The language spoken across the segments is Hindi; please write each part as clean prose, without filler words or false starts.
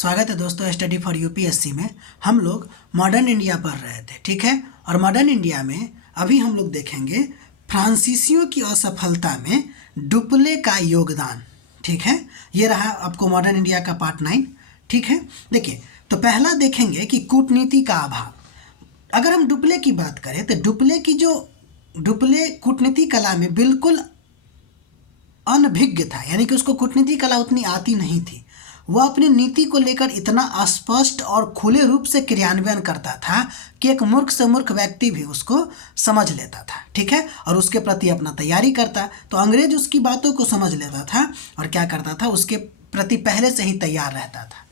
स्वागत है दोस्तों स्टडी फॉर यूपीएससी में। हम लोग मॉडर्न इंडिया पढ़ रहे थे, ठीक है। और मॉडर्न इंडिया में अभी हम लोग देखेंगे फ्रांसीसियों की असफलता में डुप्ले का योगदान, ठीक है। ये रहा आपको मॉडर्न इंडिया का पार्ट 9, ठीक है। देखिए, तो पहला देखेंगे कि कूटनीति का अभाव। अगर हम डुप्ले की बात करें तो डुप्ले कूटनीति कला में बिल्कुल अनभिज्ञ था, यानी कि उसको कूटनीति कला उतनी आती नहीं थी। वह अपनी नीति को लेकर इतना स्पष्ट और खुले रूप से क्रियान्वयन करता था कि एक मूर्ख से मूर्ख व्यक्ति भी उसको समझ लेता था, ठीक है, और उसके प्रति अपना तैयारी करता। तो अंग्रेज उसकी बातों को समझ लेता था और क्या करता था, उसके प्रति पहले से ही तैयार रहता था।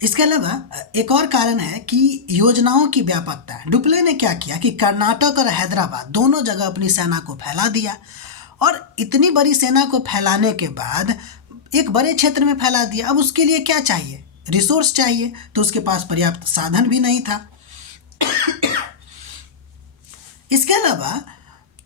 इसके अलावा एक और कारण है कि योजनाओं की व्यापकता। डुप्ले ने क्या किया कि कर्नाटक और हैदराबाद दोनों जगह अपनी सेना को फैला दिया, और इतनी बड़ी सेना को फैलाने के बाद एक बड़े क्षेत्र में फैला दिया। अब उसके लिए क्या चाहिए, रिसोर्स चाहिए, तो उसके पास पर्याप्त साधन भी नहीं था। इसके अलावा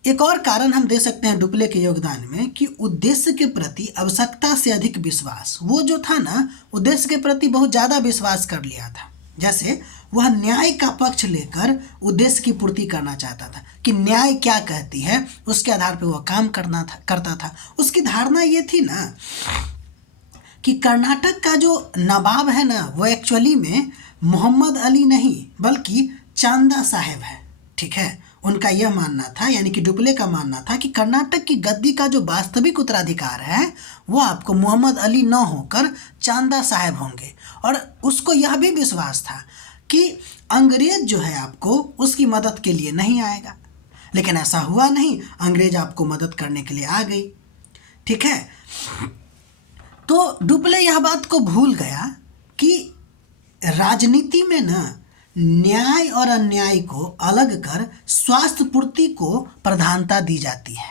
एक और कारण हम दे सकते हैं डुप्ले के योगदान में कि उद्देश्य के प्रति आवश्यकता से अधिक विश्वास। वो जो था ना, उद्देश्य के प्रति बहुत ज़्यादा विश्वास कर लिया था। जैसे वह न्याय का पक्ष लेकर उद्देश्य की पूर्ति करना चाहता था कि न्याय क्या कहती है, उसके आधार पर वह काम करता था। उसकी धारणा ये थी ना कि कर्नाटक का जो नवाब है ना, वो एक्चुअली में मोहम्मद अली नहीं बल्कि चांदा साहेब है, ठीक है। उनका यह मानना था, यानी कि डुप्ले का मानना था कि कर्नाटक की गद्दी का जो वास्तविक उत्तराधिकार है वो आपको मोहम्मद अली न होकर चांदा साहेब होंगे। और उसको यह भी विश्वास था कि अंग्रेज जो है आपको उसकी मदद के लिए नहीं आएगा। लेकिन ऐसा हुआ नहीं, अंग्रेज आपको मदद करने के लिए आ गई, ठीक है। तो डुप्ले यह बात को भूल गया कि राजनीति में ना न्याय और अन्याय को अलग कर स्वास्थ्य पूर्ति को प्रधानता दी जाती है,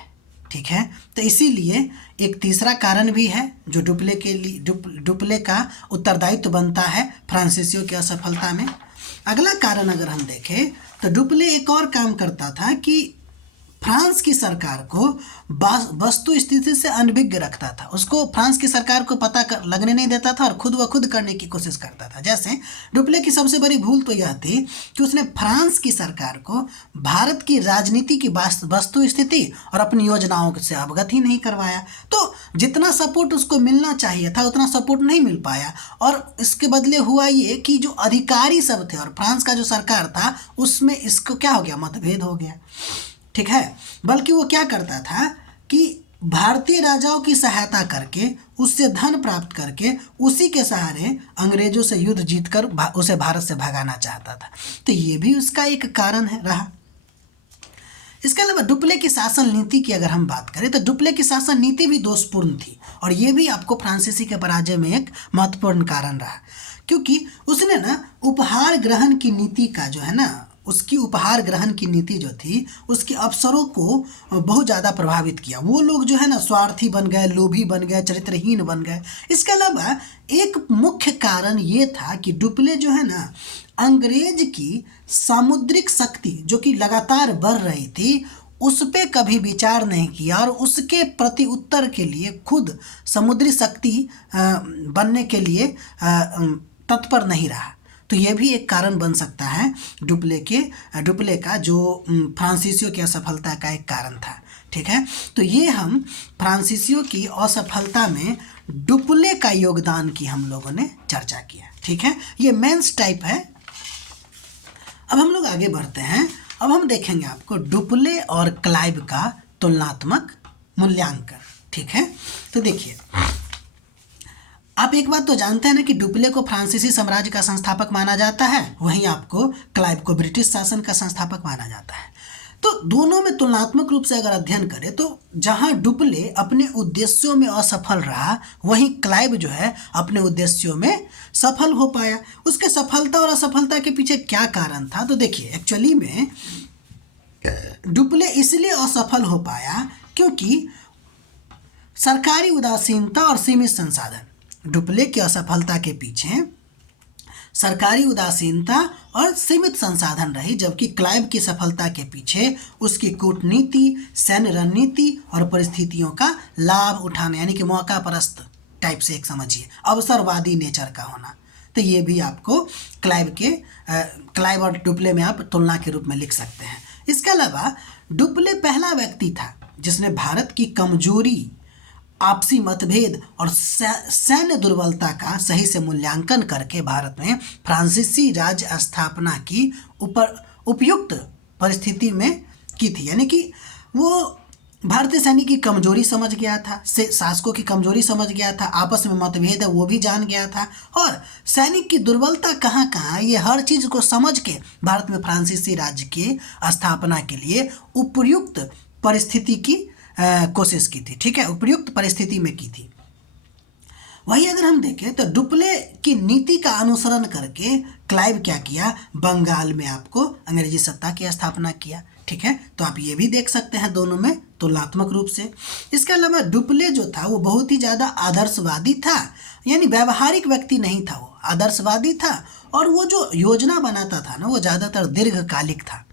ठीक है। तो इसीलिए एक तीसरा कारण भी है जो डुप्ले का उत्तरदायित्व बनता है फ्रांसीसियों की असफलता में। अगला कारण अगर हम देखें तो डुप्ले एक और काम करता था कि फ्रांस की सरकार को वस्तु स्थिति से अनभिज्ञ रखता था। उसको फ्रांस की सरकार को पता लगने नहीं देता था और खुद व खुद करने की कोशिश करता था। जैसे डुप्ले की सबसे बड़ी भूल तो यह थी कि उसने फ्रांस की सरकार को भारत की राजनीति की वस्तु स्थिति और अपनी योजनाओं से अवगत ही नहीं करवाया। तो जितना सपोर्ट उसको मिलना चाहिए था उतना सपोर्ट नहीं मिल पाया, और इसके बदले हुआ ये कि जो अधिकारी सब थे और फ्रांस का जो सरकार था उसमें इसको क्या हो गया, मतभेद हो गया, ठीक है। बल्कि वो क्या करता था कि भारतीय राजाओं की सहायता करके उससे धन प्राप्त करके उसी के सहारे अंग्रेजों से युद्ध जीतकर उसे भारत से भगाना चाहता था। तो ये भी उसका एक कारण है रहा। इसके अलावा डुप्ले की शासन नीति की अगर हम बात करें तो डुप्ले की शासन नीति भी दोषपूर्ण थी, और ये भी आपको फ्रांसीसी के पराजय में एक महत्वपूर्ण कारण रहा। क्योंकि उसने ना उपहार ग्रहण की नीति का जो है ना, उसकी उपहार ग्रहण की नीति जो थी उसके अफसरों को बहुत ज़्यादा प्रभावित किया। वो लोग जो है ना स्वार्थी बन गए, लोभी बन गए, चरित्रहीन बन गए। इसके अलावा एक मुख्य कारण ये था कि डुप्ले जो है ना अंग्रेज की सामुद्रिक शक्ति जो कि लगातार बढ़ रही थी उस पर कभी विचार नहीं किया, और उसके प्रति उत्तर के लिए खुद समुद्री शक्ति बनने के लिए तत्पर नहीं रहा। तो ये भी एक कारण बन सकता है डुप्ले का जो फ्रांसीसियों की असफलता का एक कारण था, ठीक है। तो ये हम फ्रांसीसियों की असफलता में डुप्ले का योगदान की हम लोगों ने चर्चा किया, ठीक है। ये मेंस टाइप है। अब हम लोग आगे बढ़ते हैं। अब हम देखेंगे आपको डुप्ले और क्लाइव का तुलनात्मक मूल्यांकन, ठीक है। तो देखिए, आप एक बात तो जानते हैं ना कि डुप्ले को फ्रांसीसी साम्राज्य का संस्थापक माना जाता है, वहीं आपको क्लाइव को ब्रिटिश शासन का संस्थापक माना जाता है। तो दोनों में तुलनात्मक रूप से अगर अध्ययन करें तो जहां डुप्ले अपने उद्देश्यों में असफल रहा, वहीं क्लाइव जो है अपने उद्देश्यों में सफल हो पाया। उसके सफलता और असफलता के पीछे क्या कारण था, तो देखिए एक्चुअली में डुप्ले इसलिए असफल हो पाया क्योंकि सरकारी उदासीनता और सीमित संसाधन। डुप्ले की असफलता के पीछे सरकारी उदासीनता और सीमित संसाधन रही, जबकि क्लाइव की सफलता के पीछे उसकी कूटनीति, सैन्य रणनीति और परिस्थितियों का लाभ उठाने यानी कि मौका परस्त टाइप से एक समझिए, अवसरवादी नेचर का होना। तो ये भी आपको क्लाइव और डुप्ले में आप तुलना के रूप में लिख सकते हैं। इसके अलावा डुप्ले पहला व्यक्ति था जिसने भारत की कमजोरी, आपसी मतभेद और सैन्य दुर्बलता का सही से मूल्यांकन करके भारत में फ्रांसीसी राज्य स्थापना की उपयुक्त परिस्थिति में की थी। यानी कि वो भारतीय सैनिक की कमजोरी समझ गया था, शासकों की कमजोरी समझ गया था, आपस में मतभेद है वो भी जान गया था, और सैनिक की दुर्बलता कहाँ कहाँ ये हर चीज़ को समझ के भारत में फ्रांसीसी राज्य की स्थापना के लिए उपयुक्त परिस्थिति की कोशिश की थी। ठीक है, उपयुक्त परिस्थिति में की थी। वही अगर हम देखें तो डुप्ले की नीति का अनुसरण करके क्लाइव क्या किया, बंगाल में आपको अंग्रेजी सत्ता की स्थापना किया। ठीक है, तो आप ये भी देख सकते हैं दोनों में तुलनात्मक रूप से। इसके अलावा डुप्ले जो था वो बहुत ही ज़्यादा आदर्शवादी था, यानी व्यावहारिक व्यक्ति नहीं था, वो आदर्शवादी था, और वो जो योजना बनाता था ना वो ज़्यादातर दीर्घकालिक था।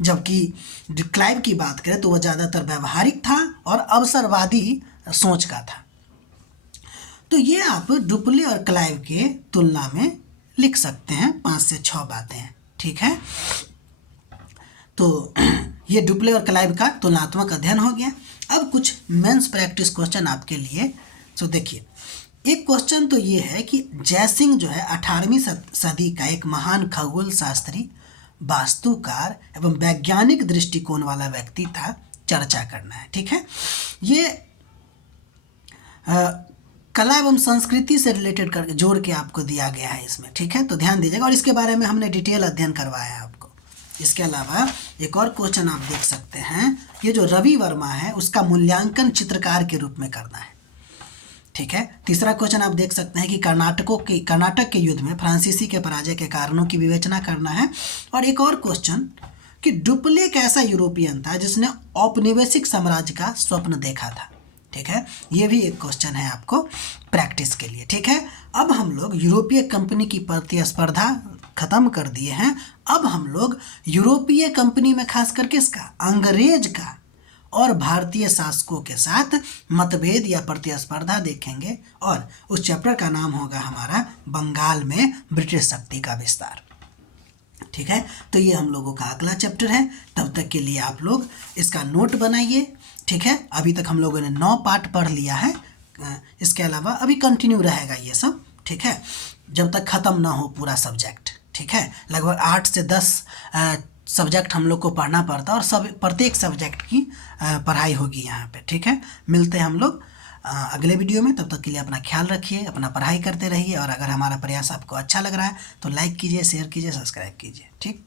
जबकि क्लाइव की बात करें तो वह ज़्यादातर व्यावहारिक था और अवसरवादी सोच का था। तो ये आप डुप्ले और क्लाइव के तुलना में लिख सकते हैं 5 से 6 बातें। ठीक है, तो ये डुप्ले और क्लाइव का तुलनात्मक अध्ययन हो गया। अब कुछ मेंस प्रैक्टिस क्वेश्चन आपके लिए। तो देखिए, एक क्वेश्चन तो ये है कि जयसिंह जो है 18वीं सदी का एक महान खगोल शास्त्री, वास्तुकार एवं वैज्ञानिक दृष्टिकोण वाला व्यक्ति था, चर्चा करना है। ठीक है, ये कला एवं संस्कृति से रिलेटेड करके जोड़ के आपको दिया गया है इसमें। ठीक है, तो ध्यान दीजिएगा, और इसके बारे में हमने डिटेल अध्ययन करवाया है आपको। इसके अलावा एक और क्वेश्चन आप देख सकते हैं, ये जो रवि वर्मा है उसका मूल्यांकन चित्रकार के रूप में करना है। ठीक है, तीसरा क्वेश्चन आप देख सकते हैं कि कर्नाटक के युद्ध में फ्रांसीसी के पराजय के कारणों की विवेचना करना है। और एक और क्वेश्चन कि डुप्ले एक ऐसा यूरोपियन था जिसने औपनिवेशिक साम्राज्य का स्वप्न देखा था। ठीक है, ये भी एक क्वेश्चन है आपको प्रैक्टिस के लिए। ठीक है, अब हम लोग यूरोपीय कंपनी की प्रतिस्पर्धा खत्म कर दिए हैं। अब हम लोग यूरोपीय कंपनी में खास करके इसका अंग्रेज का और भारतीय शासकों के साथ मतभेद या प्रतिस्पर्धा देखेंगे, और उस चैप्टर का नाम होगा हमारा बंगाल में ब्रिटिश शक्ति का विस्तार। ठीक है, तो ये हम लोगों का अगला चैप्टर है। तब तक के लिए आप लोग इसका नोट बनाइए। ठीक है, अभी तक हम लोगों ने 9 पार्ट पढ़ लिया है। इसके अलावा अभी कंटिन्यू रहेगा ये सब। ठीक है, जब तक ख़त्म ना हो पूरा सब्जेक्ट। ठीक है, लगभग 8 से 10 सब्जेक्ट हम लोग को पढ़ना पड़ता है, और प्रत्येक सब्जेक्ट की पढ़ाई होगी यहाँ पे। ठीक है, मिलते हैं हम लोग अगले वीडियो में। तब तक के लिए अपना ख्याल रखिए, अपना पढ़ाई करते रहिए, और अगर हमारा प्रयास आपको अच्छा लग रहा है तो लाइक कीजिए, शेयर कीजिए, सब्सक्राइब कीजिए। ठीक।